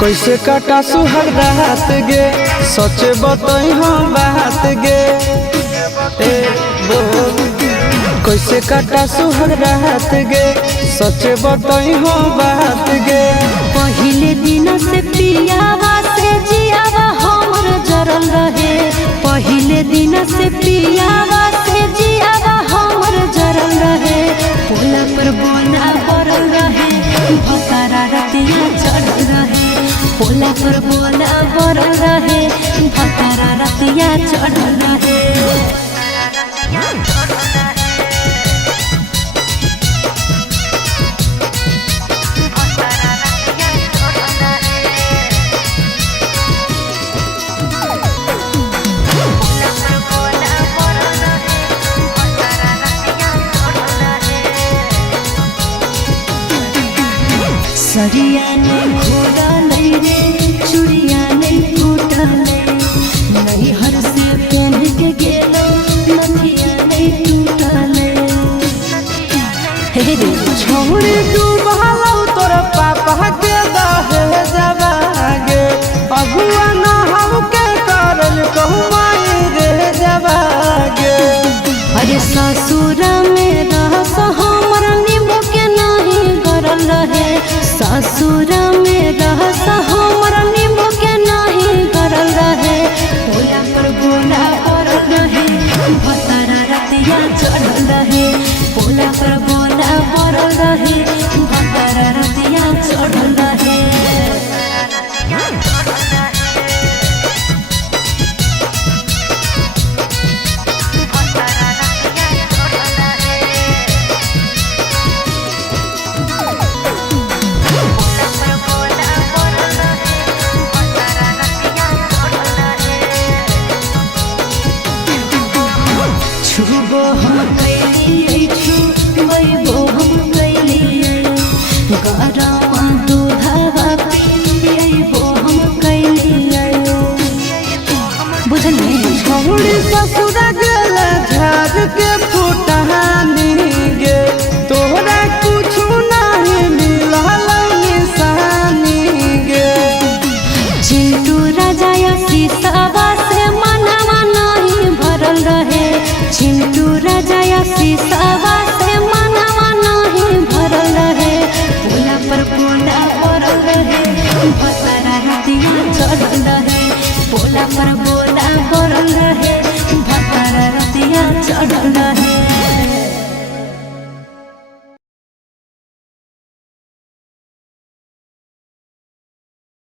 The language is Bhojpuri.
कैसे काटा सुहाग रात गे सच बताई हम बात गे कैसे काटा सुहाग रात गे सच बताई हम बात गे। पहले दिन से पियावा से जियावा हमर जरल रहे, पहले दिन से पियावा से जियावा हमर जरल रहे। पोला पर बोला पड़ल रहे, भतारा रतिया चढ़ल रहे। पोला पर बोला पड़ल रहे, भतारा रतिया चढ़ल रहे। सरिया नहीं घोड़ल रे, चुड़िया नहीं फूटल, नहीं हर से पहन के गेलो, नथिया नहीं टूटल। हे रे छोड़ी डूबलो तोर पापा के दहे जबागे, अगुआ न हम के करल कहमाई रे जबागे। अरे ससुर में रहस हमर नींबू के नहीं गरल रहे, ससुर में रहस हमर नींबू के नहीं गरल रहे। पोला पर गोला पड़ल रहे, भतारा रतिया चढ़ल रहे। पोला पर गोला पड़ल रहे, भतारा रतिया चढ़ल रहे। छुबो हम कैलिए छुबो हम कैलिए, गरमा दूधवा पियबो हम कैलिए। बुझलिए छोड़ी ससुर गेल झाड़ के फुटहानी गे, तोहरा कुछ नहीं मिलल निशानी गे। चिंटू राजा शीशवा से मनवा नहीं भरल रहे, चिंटू राजा शीशवा से मनवा नहीं भरल रहे। पोला पर पोला पड़ल रहे, भतारा रतिया चढ़ल रहे। पोला पर